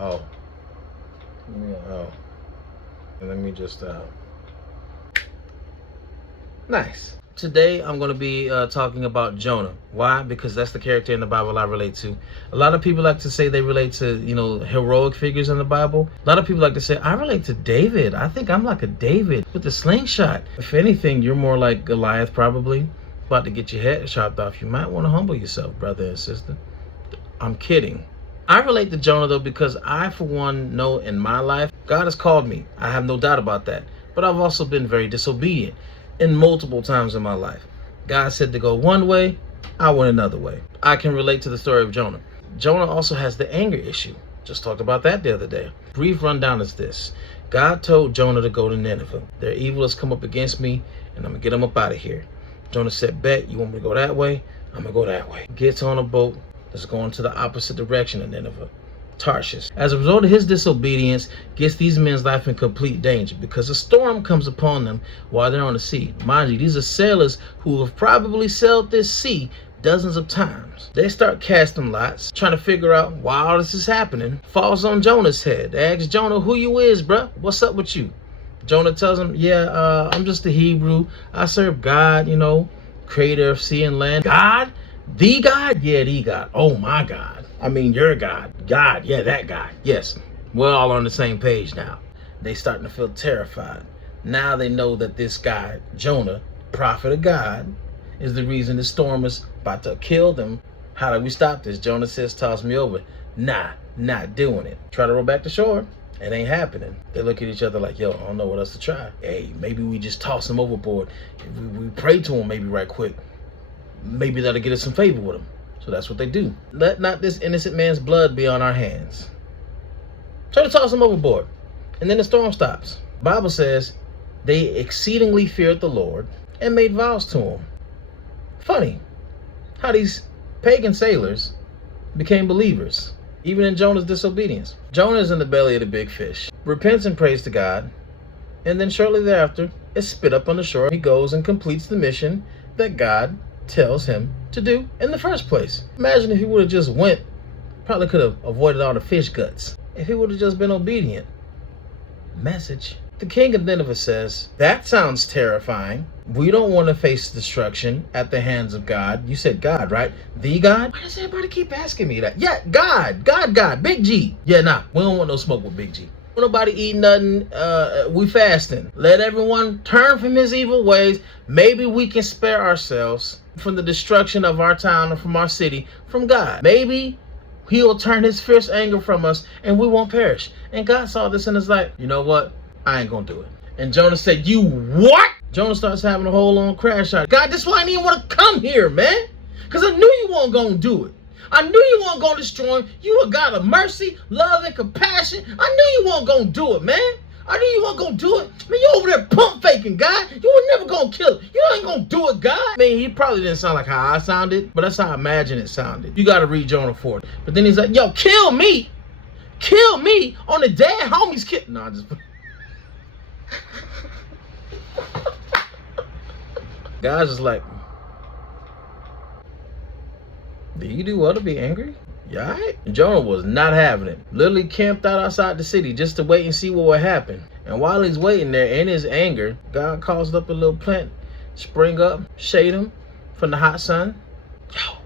Oh. Yeah, oh. Let me just, nice. Today, I'm going to be talking about Jonah. Why? Because that's the character in the Bible I relate to. A lot of people like to say they relate to, heroic figures in the Bible. A lot of people like to say, I relate to David. I think I'm like a David with the slingshot. If anything, you're more like Goliath, probably. About to get your head chopped off. You might want to humble yourself, brother and sister. I'm kidding. I relate to Jonah, though, because I, for one, know in my life, God has called me. I have no doubt about that. But I've also been very disobedient in multiple times in my life. God said to go one way, I went another way. I can relate to the story of Jonah. Jonah also has the anger issue. Just talked about that the other day. Brief rundown is this. God told Jonah to go to Nineveh. Their evil has come up against me, and I'm going to get them up out of here. Jonah said, bet, you want me to go that way? I'm going to go that way. Gets on a boat. That's going to the opposite direction of Nineveh, Tarshish. As a result of his disobedience, gets these men's life in complete danger because a storm comes upon them while they're on the sea. Mind you, these are sailors who have probably sailed this sea dozens of times. They start casting lots, trying to figure out why all this is happening. Falls on Jonah's head. They ask Jonah, who you is, bruh? What's up with you? Jonah tells them, I'm just a Hebrew. I serve God, creator of sea and land. God? The God? Yeah, the God. Oh, my God. I mean, your God. God, yeah, that guy. Yes, we're all on the same page now. They starting to feel terrified. Now they know that this guy, Jonah, prophet of God, is the reason the storm is about to kill them. How do we stop this? Jonah says, toss me over. Nah, not doing it. Try to row back to shore. It ain't happening. They look at each other like, yo, I don't know what else to try. Hey, maybe we just toss him overboard. If we pray to him maybe right quick. Maybe that'll get us some favor with him. So that's what they do. Let not this innocent man's blood be on our hands. Try to toss him overboard. And then the storm stops. The Bible says they exceedingly feared the Lord and made vows to him. Funny how these pagan sailors became believers, even in Jonah's disobedience. Jonah is in the belly of the big fish, repents and prays to God, and then shortly thereafter is spit up on the shore. He goes and completes the mission that God tells him to do in the first place. Imagine if he would have just went, probably could have avoided all the fish guts. If he would have just been obedient. Message. The king of Nineveh says, that sounds terrifying. We don't want to face destruction at the hands of God. You said God, right? The God? Why does everybody keep asking me that? Yeah, God, Big G. Yeah, nah, we don't want no smoke with Big G. Nobody eat nothing. We fasting. Let everyone turn from his evil ways. Maybe we can spare ourselves from the destruction of our town or from our city from God. Maybe he'll turn his fierce anger from us and we won't perish. And God saw this and is like, you know what? I ain't gonna do it. And Jonah said, you what? Jonah starts having a whole long crash out. God, this is why I didn't even want to come here, man. Because I knew you weren't gonna do it. I knew you weren't going to destroy him. You a God of mercy, love, and compassion. I knew you weren't going to do it, man. I knew you weren't going to do it. Man, you over there pump faking, God. You were never going to kill him. You ain't going to do it, God. I mean, he probably didn't sound like how I sounded, but that's how I imagine it sounded. You got to read Jonah 4. But then he's like, yo, kill me. Kill me on the dead homie's kid. No, I just... God's just like... Do you do well to be angry? You alright? Jonah was not having it. Literally camped out outside the city just to wait and see what would happen. And while he's waiting there in his anger, God caused up a little plant, spring up, shade him from the hot sun. Yo,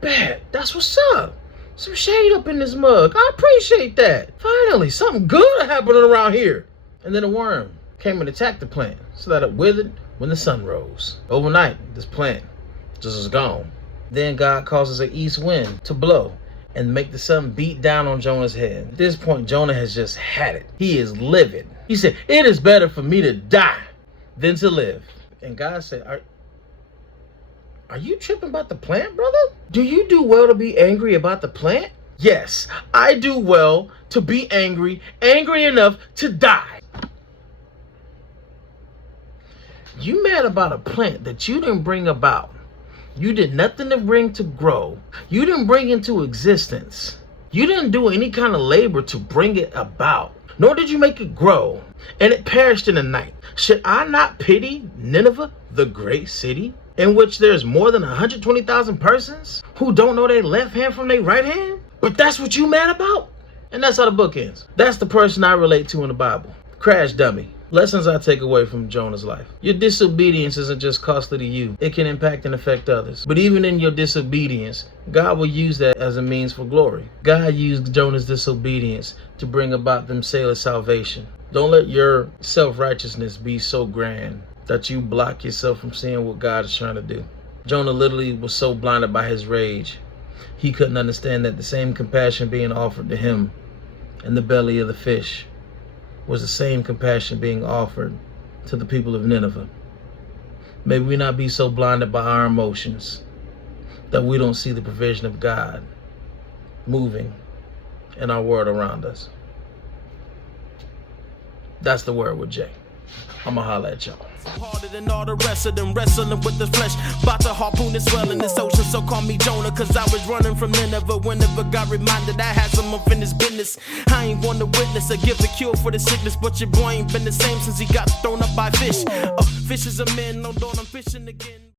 bad. That's what's up. Some shade up in this mug. I appreciate that. Finally, something good happening around here. And then a worm came and attacked the plant so that it withered when the sun rose. Overnight, this plant just is gone. Then God causes an east wind to blow and make the sun beat down on Jonah's head. At this point, Jonah has just had it. He is livid. He said, it is better for me to die than to live. And God said, are you tripping about the plant, brother? Do you do well to be angry about the plant? Yes, I do well to be angry enough to die. You mad about a plant that you didn't bring about. You did nothing to bring to grow. You didn't bring into existence. You didn't do any kind of labor to bring it about, nor did you make it grow, and it perished in the night. Should I not pity Nineveh, the great city, in which there's more than 120,000 persons who don't know their left hand from their right hand? But that's what you mad about? And that's how the book ends. That's the person I relate to in the Bible. Crash dummy. Lessons I take away from Jonah's life. Your disobedience isn't just costly to you. It can impact and affect others. But even in your disobedience, God will use that as a means for glory. God used Jonah's disobedience to bring about them sailors' salvation. Don't let your self-righteousness be so grand that you block yourself from seeing what God is trying to do. Jonah literally was so blinded by his rage, he couldn't understand that the same compassion being offered to him in the belly of the fish was the same compassion being offered to the people of Nineveh. May we not be so blinded by our emotions that we don't see the provision of God moving in our world around us. That's the word with Jay. I'ma holla at y'all. Harder than all the rest of them, wrestling with the flesh. About to harpoon and swell in this ocean, so call me Jonah, cause I was running from Nineveh. Whenever got reminded I had some unfinished business. I ain't one to witness or give a cure for the sickness, but your boy ain't been the same since he got thrown up by fish. Fish is a man, no doubt I'm fishing again.